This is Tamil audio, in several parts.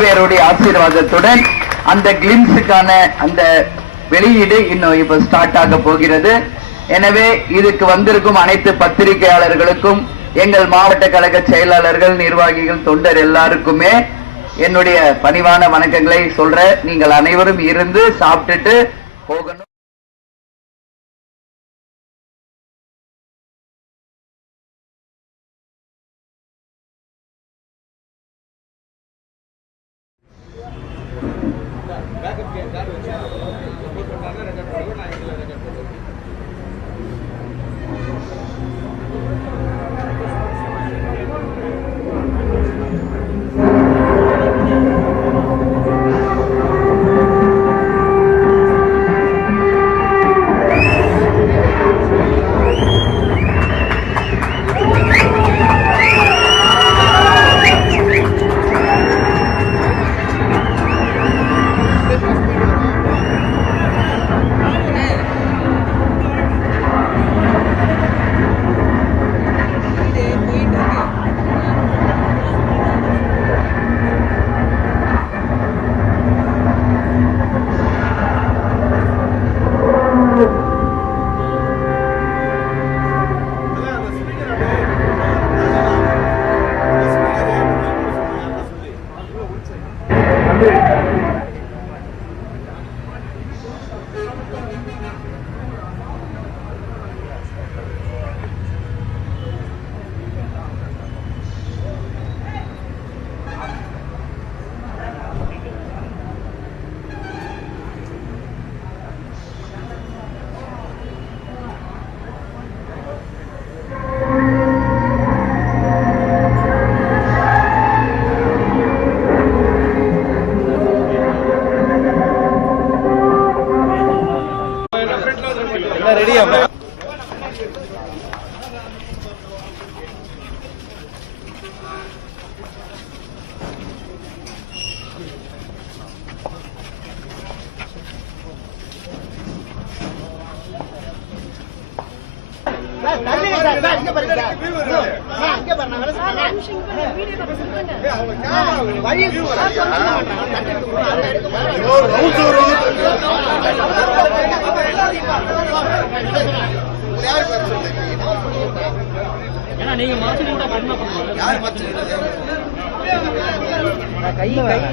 பேருடைய ஆசீர்வாதத்துடன் அந்த கிளிம்ஸுக்கான அந்த வெளியீடு இன்னும் இப்ப ஸ்டார்ட் ஆக போகிறது. எனவே இதுக்கு வந்திருக்கும் அனைத்து பத்திரிகையாளர்களுக்கும், எங்கள் மாவட்ட கழக செயலாளர்கள், நிர்வாகிகள், தொண்டர் எல்லாருக்குமே என்னுடைய பணிவான வணக்கங்களை சொல்றேன். நீங்கள் அனைவரும் இருந்து சாப்பிட்டுட்டு போகணும்.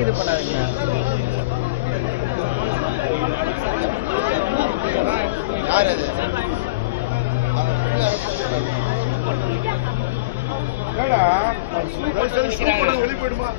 இது பண்ணாதீங்க. யார் அது? வெளிப்படுமா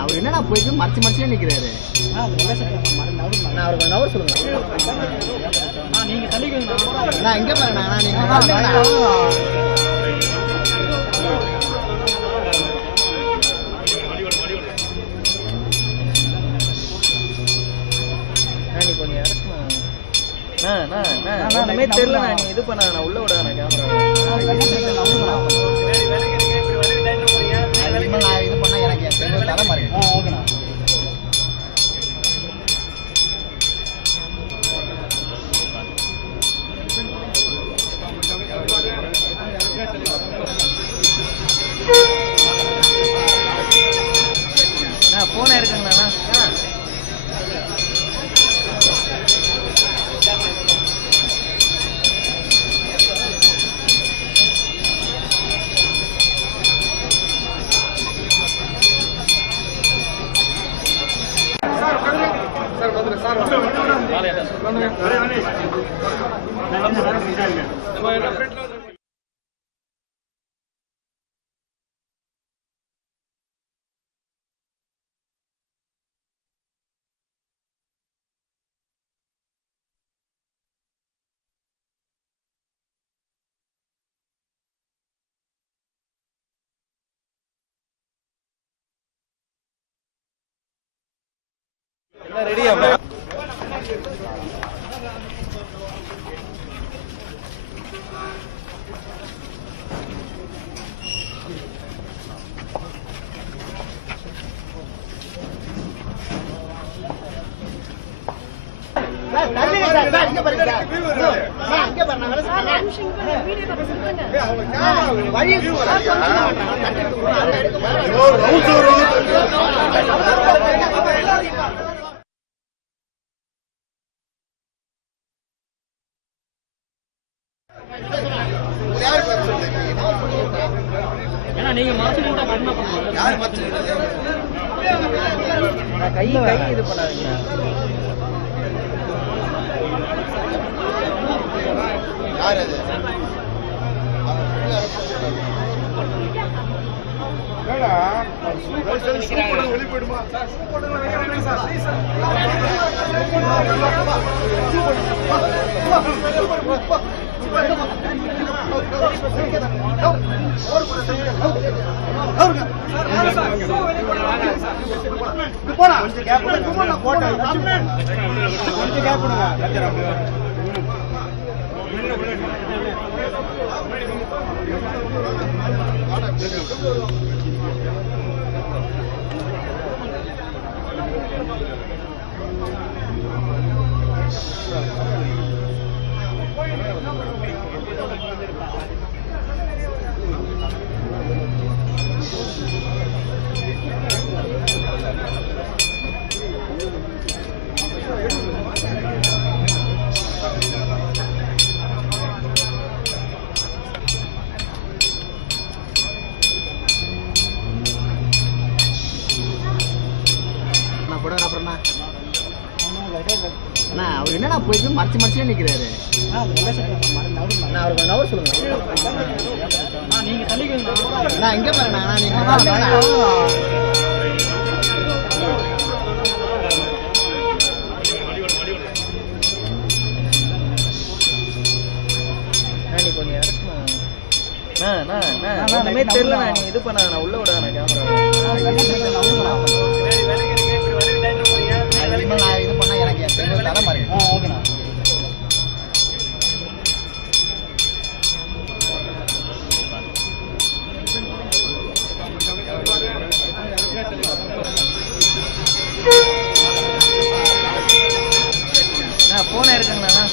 அவர் என்னடா போயிட்டு மறைச்சு மறைச்சே நிற்கிறாரு. அவருக்கு நவர் சொல்லுங்க. நீங்க தள்ளிக்கோங்க. நான் எங்கே பாருண்ணா, நீங்க கொஞ்சம் தெரியல. நீ இது பண்ண நான் உள்ள விட கேமரா நான் இது பண்ணா எனக்கு தலை மாறி. ஓகேண்ணா. போனா இருக்குங்கண்ணா. ரெடியா நீங்க மாசம் கூட பண்ண யாரு மாசம் கை இது பண்ணாதீங்க. யார் அது வெளிப்படுமா அவர் என்னடா போயிட்டு மறைச்சு நிக்கிறாரு. அவருக்கு நவர் சொல்லுங்க. நீங்க தள்ளிக்கணும். நான் இங்க பாருங்க. நீ கொஞ்சம் இறக்கணும். தெரியல. நீ இது பண்ண நான் உள்ள விட நான் கேமரா நான் இது பண்ணா எனக்கு தர மாதிரி. ஓகேண்ணா. போன இருக்குங்கண்ணா.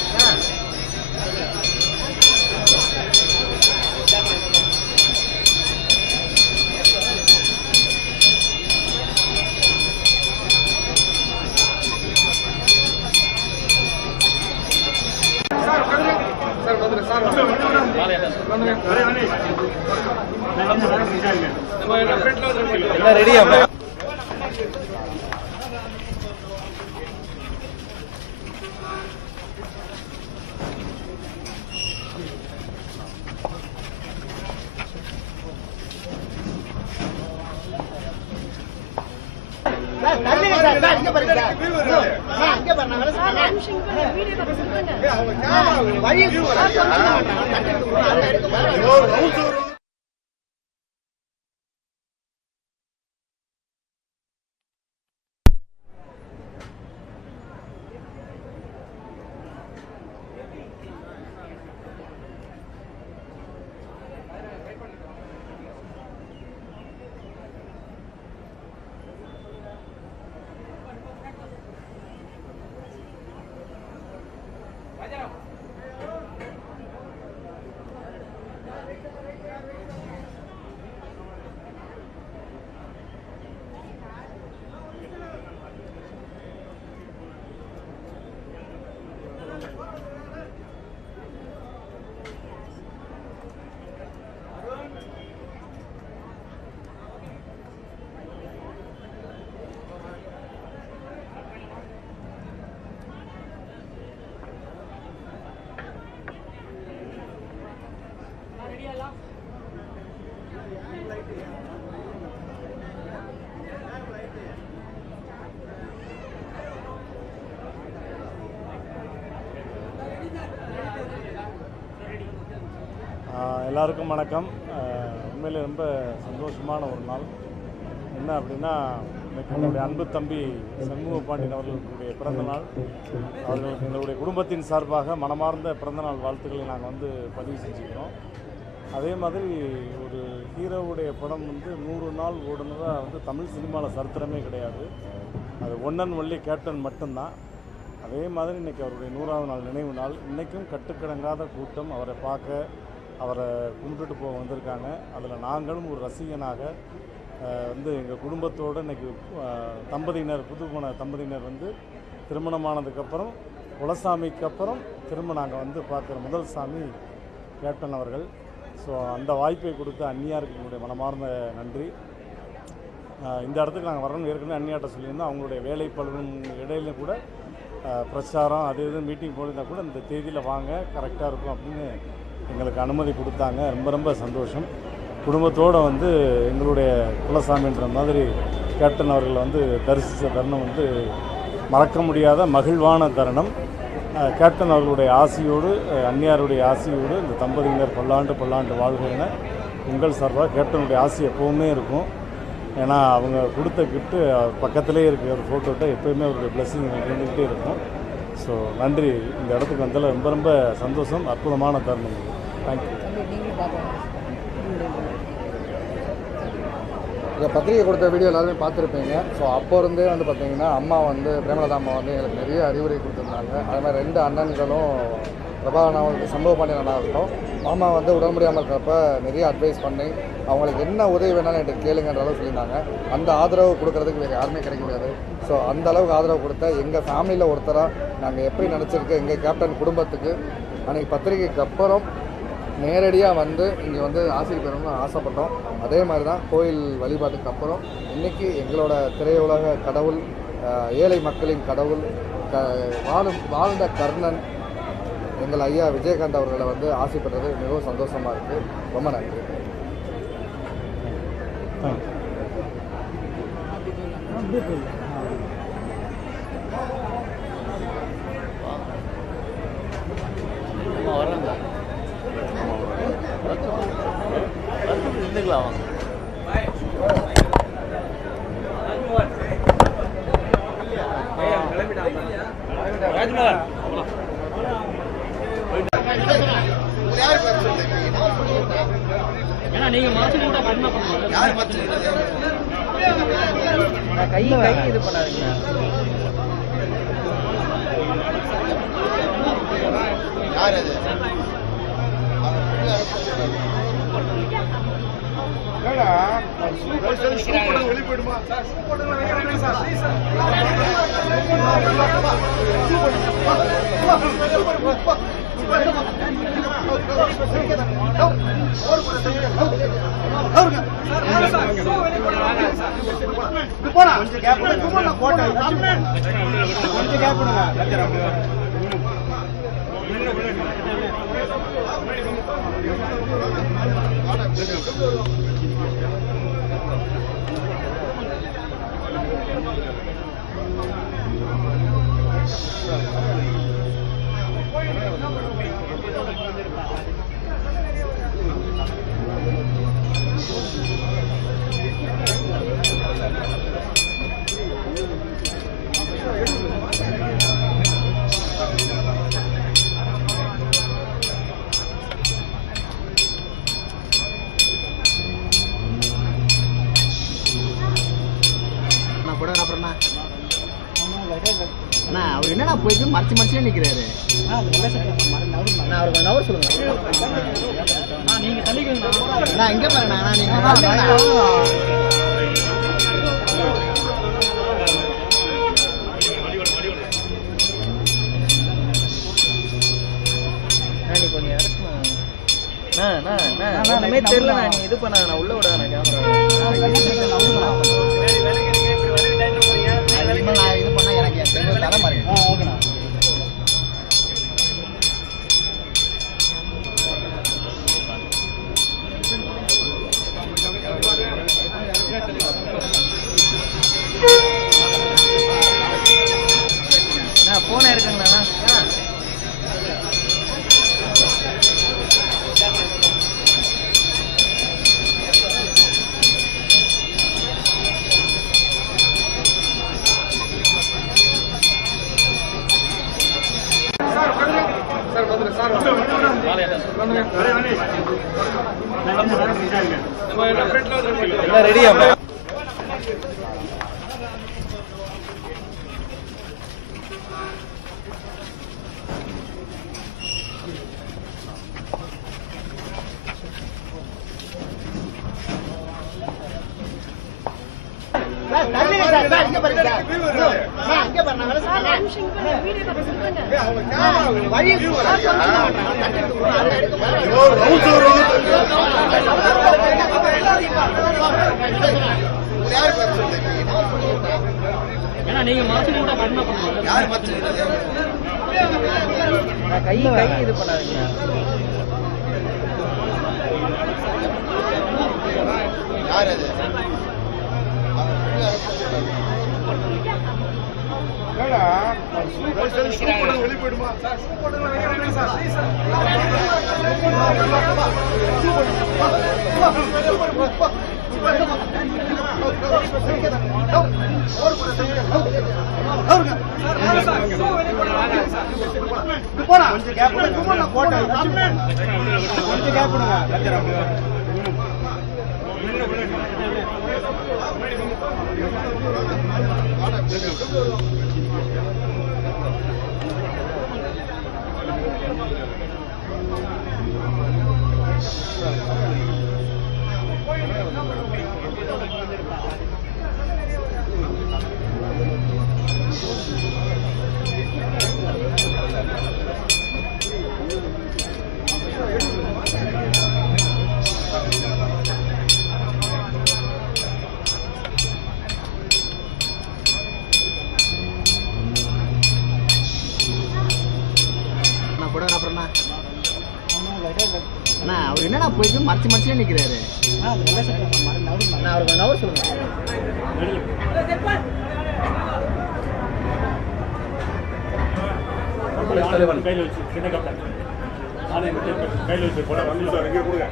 ரெடியா எல்லாருக்கும் வணக்கம். உண்மையிலே ரொம்ப சந்தோஷமான ஒரு நாள். என்ன அப்படின்னா, இன்றைக்கி என்னுடைய அன்பு தம்பி சண்முக பாண்டியன் அவர்களுடைய பிறந்தநாள். அவர்களுக்கு எங்களுடைய குடும்பத்தின் சார்பாக மனமார்ந்த பிறந்தநாள் வாழ்த்துக்களை நாங்கள் பதிவு செஞ்சுக்கிறோம். அதே மாதிரி ஒரு ஹீரோவுடைய படம் 100 நாள் ஓடுனதாக தமிழ் சினிமாவில் சரித்திரமே கிடையாது. அது ஒன் அண்ட் ஒன்லி கேப்டன் மட்டும்தான். அதே மாதிரி இன்றைக்கி அவருடைய 100வது நாள் நினைவு நாள். இன்றைக்கும் கட்டுக்கடங்காத கூட்டம் அவரை பார்க்க, அவரை கும்பிட்டுட்டு போக வந்திருக்காங்க. அதில் நாங்களும் ஒரு ரசிகனாக எங்கள் குடும்பத்தோடு இன்றைக்கி தம்பதியினர், புதுமண தம்பதியினர் திருமணமானதுக்கப்புறம் குலசாமிக்கு அப்புறம் திரும்ப நாங்கள் பார்க்குற முதல் சாமி கேப்டன் அவர்கள். ஸோ அந்த வாய்ப்பை கொடுத்த அன்னியாருக்கு எங்களுடைய மனமார்ந்த நன்றி. இந்த இடத்துக்கு நாங்கள் வரணும்னு ஏற்கனவே அன்னியாட்ட சொல்லியிருந்தோம். அவங்களுடைய வேலை பழுவின் இடையில கூட பிரச்சாரம் அது இது மீட்டிங் போயிருந்தால் கூட இந்த தேதியில் வாங்க, கரெக்டாக இருக்கும் அப்படின்னு எங்களுக்கு அனுமதி கொடுத்தாங்க. ரொம்ப ரொம்ப சந்தோஷம். குடும்பத்தோடு எங்களுடைய குலசாமின்ற மாதிரி கேப்டன் அவர்களை தரிசித்த தருணம் மறக்க முடியாத மகிழ்வான தருணம். கேப்டன் அவர்களுடைய ஆசியோடு, அன்னியாருடைய ஆசியோடு இந்த தம்பதியினர் பல்லாண்டு வாழ்க என உங்கள் சார்பாக கேப்டனுடைய ஆசி எப்போவுமே இருக்கும். ஏன்னா அவங்க கொடுத்த கிஃப்ட்டு பக்கத்திலே இருக்கிற ஒரு ஃபோட்டோட்ட எப்போயுமே அவருடைய பிளெஸ்ஸிங் இருந்துக்கிட்டே இருக்கும். ஸோ நன்றி. இந்த இடத்துக்கு வந்ததில் ரொம்ப ரொம்ப சந்தோஷம். அற்புதமான தருணம். தேங்க்யூ. இந்த பத்திரிகை கொடுத்த வீடியோ எல்லாருமே பார்த்துருப்பீங்க. ஸோ அப்போ இருந்தே பார்த்தீங்கன்னா அம்மா பிரேமலதா அம்மா எங்களுக்கு நிறைய அறிவுரை கொடுத்துருந்தாங்க. அது மாதிரி 2 அண்ணன்களும் பிரபாகரன் சண்முக பாண்டியன் அண்ணா இருக்கட்டும், மாமா உடம்பு முடியாமல் இருக்கிறப்ப நிறைய அட்வைஸ் பண்ணி அவங்களுக்கு என்ன உதவி வேணாலும் என்கிட்ட கேளுங்கன்ற அளவு சொல்லியிருந்தாங்க. அந்த ஆதரவு கொடுக்கறதுக்கு வேறு யாருமே கிடைக்க முடியாது. ஸோ அந்த அளவுக்கு ஆதரவு கொடுத்த எங்கள் ஃபேமிலியில் ஒருத்தராக நாங்கள் எப்படி நினச்சிருக்கு எங்கள் கேப்டன் குடும்பத்துக்கு அன்றைக்கி பத்திரிகைக்கு அப்புறம் நேரடியாக இங்கே ஆசிரியர் பெறணும்னு ஆசைப்பட்டோம். அதே மாதிரி தான் கோயில் வழிபாட்டுக்கு அப்புறம் இன்றைக்கி எங்களோட திரையுலக கடவுள், ஏழை மக்களின் கடவுள், வாழ்ந்த கர்ணன் எங்கள் ஐயா விஜயகாந்த் அவர்களை ஆசை பெற்றது மிகவும் சந்தோஷமாக இருக்குது. ரொம்ப நன்றி. நீங்க மனசு கூட பண்ண கை இது பண்ணாதீங்க. யார் அது? வெளி போயிடுமா? அண்ணா அவர் என்னடா போயிட்டு மறைச்சு நிற்கிறாரு. அவருக்கு நவர் சொல்லுங்க. நீங்க தள்ளிக்கணும். நான் எங்க பாருங்கண்ணா, நீங்க கொஞ்சம் இறக்கணும். தெரியல, நீ இது பண்ண நான் உள்ள விட கேமரா நான் இது பண்ணா எனக்கு தலை மாதிரி. ஓகேண்ணா. போன இருக்குங்கண்ணா. ரெடியா? நீங்க கை இது பண்ணாதீங்க. யார் அது? வெளிப்படுமா? அவர் என்னடா போயிட்டு மறைச்சு நிற்கிறாரு. அவருக்கு நவர் சொல்லுங்க. கையில் வச்சு சின்ன கப்டன் கையில் வச்சு போட வந்து சார் எங்கே கொடுங்க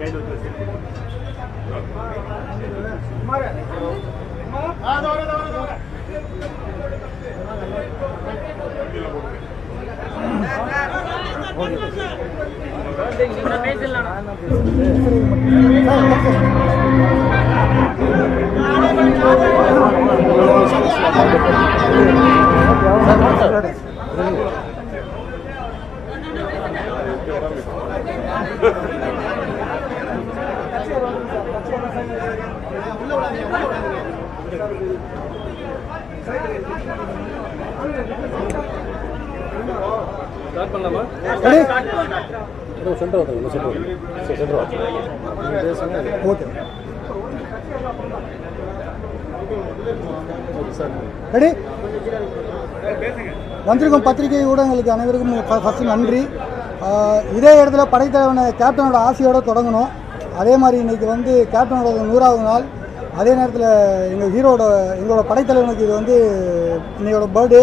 கையில் வச்சு வந்திருக்கும் பத்திரிகை ஊடகங்களுக்கு அனைவருக்கும் ஃபஸ்ட்டு நன்றி. இதே இடத்துல படைத்தலைவனை கேப்டனோட ஆசையோடு தொடங்கணும். அதே மாதிரி இன்றைக்கி வந்து கேப்டனோட 100வது நாள். அதே நேரத்தில் எங்களோட படைத்தலைவனுக்கு இது வந்து இன்னையோட பர்த்டே.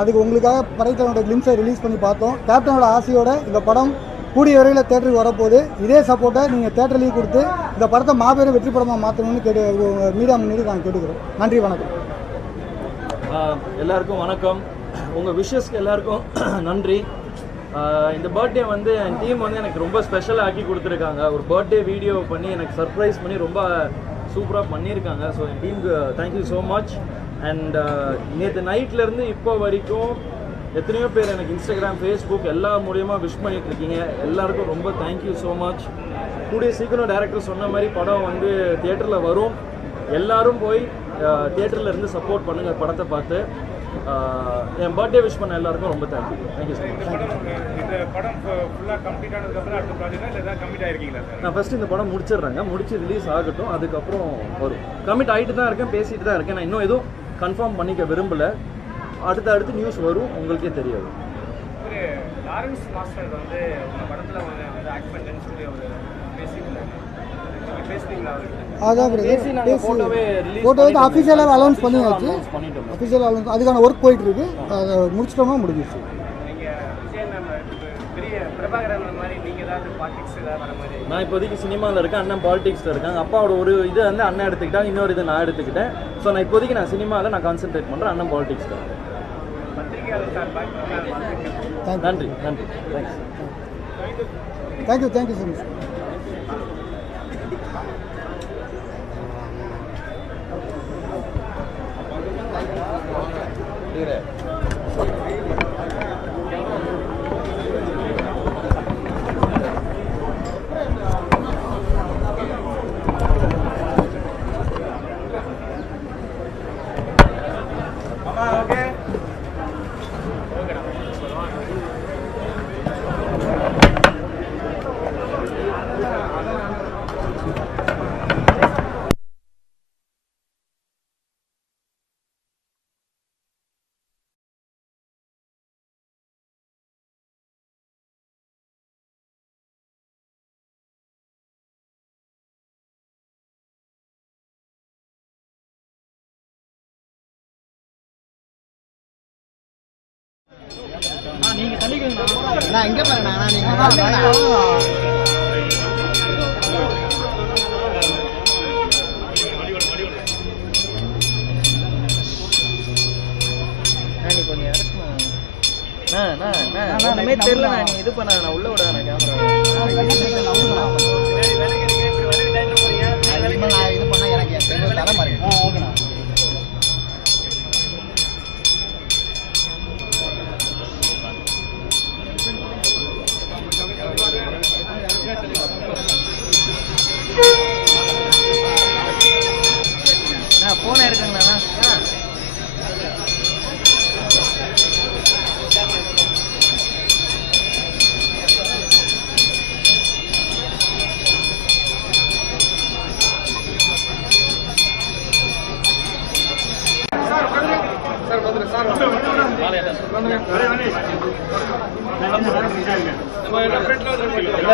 அதுக்கு உங்களுக்காக படைத்தலைவனோட கிளிம்ஸை ரிலீஸ் பண்ணி பார்த்தோம். கேப்டனோட ஆசையோட இந்த படம் கூடிய விரைவில் தேட்டருக்கு வரப்போகுது. இதே சப்போர்ட்டை நீங்கள் தேட்டர்லேயும் கொடுத்து இந்த படத்தை மாபெரும் வெற்றி படமாக மாற்றணும்னு மீடியா முன்னாடி நாங்கள் கேட்டுக்கிறோம். நன்றி, வணக்கம். எல்லாருக்கும் வணக்கம். உங்கள் விஷஸ்க்கு எல்லாருக்கும் நன்றி. இந்த பர்த்டே வந்து என் டீம் வந்து எனக்கு ரொம்ப ஸ்பெஷலாக ஆக்கி கொடுத்துருக்காங்க. ஒரு பர்த்டே வீடியோ பண்ணி எனக்கு சர்ப்ரைஸ் பண்ணி ரொம்ப சூப்பராக பண்ணியிருக்காங்க. ஸோ என் டீமுக்கு தேங்க்யூ ஸோ மச். அண்ட் நேற்று நைட்லேருந்து இப்போ வரைக்கும் எத்தனையோ பேர் எனக்கு இன்ஸ்டாகிராம், ஃபேஸ்புக் எல்லா மூலியமாக விஷ் பண்ணிகிட்ருக்கீங்க. எல்லாருக்கும் ரொம்ப தேங்க்யூ ஸோ மச். கூடிய சீக்கிரம் டேரக்டர் சொன்ன மாதிரி படம் வந்து தியேட்டரில் வரும். எல்லாரும் போய் தியேட்டரில் இருந்து சப்போர்ட் பண்ணுங்கள் படத்தை பார்த்து. என் பர்த்டே விஷ் பண்ண எல்லாருக்கும் ரொம்ப தேங்க்யூ ஸோ மச். இந்த படம் ஃபுல்லாக கம்ப்ளீட் ஆனதுக்கப்புறம் அடுத்த ப்ராஜெக்ட் இல்லை ஏதாவது கம்மிட் ஆகிருக்கீங்களா சார்? நான் ஃபஸ்ட்டு இந்த படம் முடிச்சிடுறேங்க. முடிச்சு ரிலீஸ் ஆகட்டும், அதுக்கப்புறம் வரும். கமிட் ஆகிட்டு தான் இருக்கேன், பேசிட்டு தான் இருக்கேன். நான் இன்னும் எதுவும் கன்ஃபார்ம் பண்ணிக்க விரும்பலை. அடுத்து நியூஸ் வரும், உங்களுக்கே தெரியாது. லாரன்ஸ் மாஸ்டர் வந்து உங்கள் படத்தில் வந்து ஆக்ட் பண்ணுறேன்னு சொல்லி அவர் பேசுறீங்களா? அதான் ஃபோட்டோ வந்து அஃபிஷியலாக அலௌன்ஸ் பண்ணியாச்சு. அஃபிஷியல் அலௌன்ஸ் அதுக்கான ஒர்க் போயிட்டு இருக்கு. அதை முடிச்சிட்டோம்னா முடிஞ்சிச்சு. நான் இப்போதைக்கு சினிமாவில் இருக்கேன், அண்ணன் பாலிடிக்ஸில் இருக்காங்க. அப்பாவோட ஒரு இது வந்து அண்ணன் எடுத்துக்கிட்டாங்க, இன்னொரு இது நான் எடுத்துக்கிட்டேன். ஸோ நான் இப்போதைக்கு சினிமாவில் நான் கான்சென்ட்ரேட் பண்ணுறேன், அண்ணன் பாலிடிக்ஸில் இருக்கேன். நன்றி நன்றி தேங்க்ஸ். Thank you so much. நீங்க தள்ளிக்கணும். நான் இங்க பாருங்க. நீங்க கொஞ்சம் இறக்கணும். ஒண்ணுமே தெரியல. நீ இது பண்ண நான் உள்ள விட நான் கேமரா இது பண்ண எனக்கு தர மாதிரி. ஓகேண்ணா. போன இருக்குங்கண்ணா.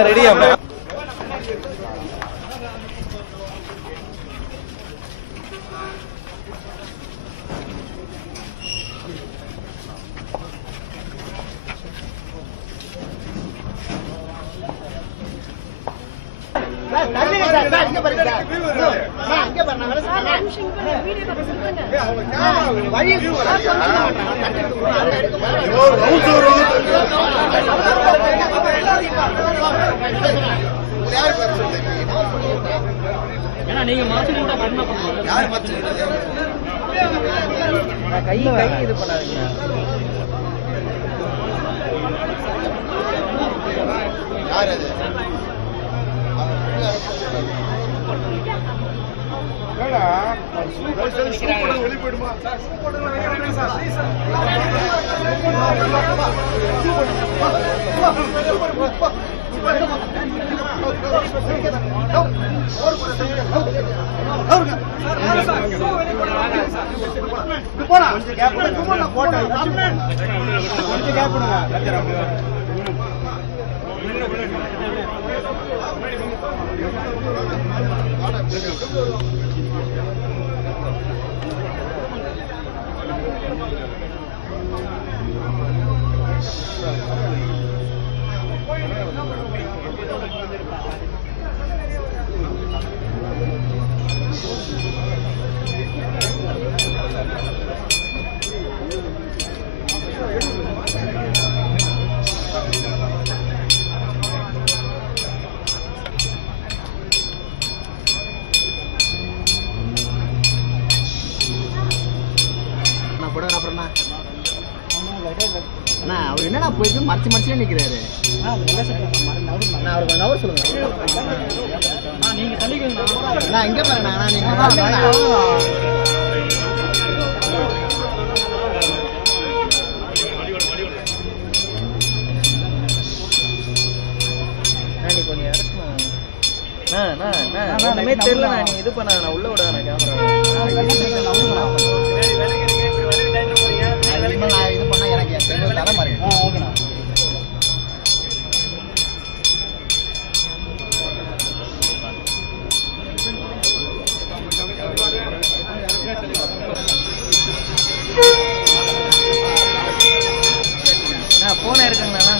ரெடியா? நீங்க கை இது பண்ணாதீங்க. அவர் என்னடா போயிட்டு மறைச்சு நிற்கிறாரு. அவருக்கு நவர் சொல்லுங்க. நீங்க தள்ளிக்கணும். நான் இங்க பாருங்க. நீங்க கொஞ்சம் இறக்கணும். ஒண்ணுமே தெரியல. நீ இது பண்ண நான் உள்ள விட நான் கேமரா இது பண்ண எனக்கு தர மாதிரி. ஓகேண்ணா. போன இருக்குங்கண்ணா.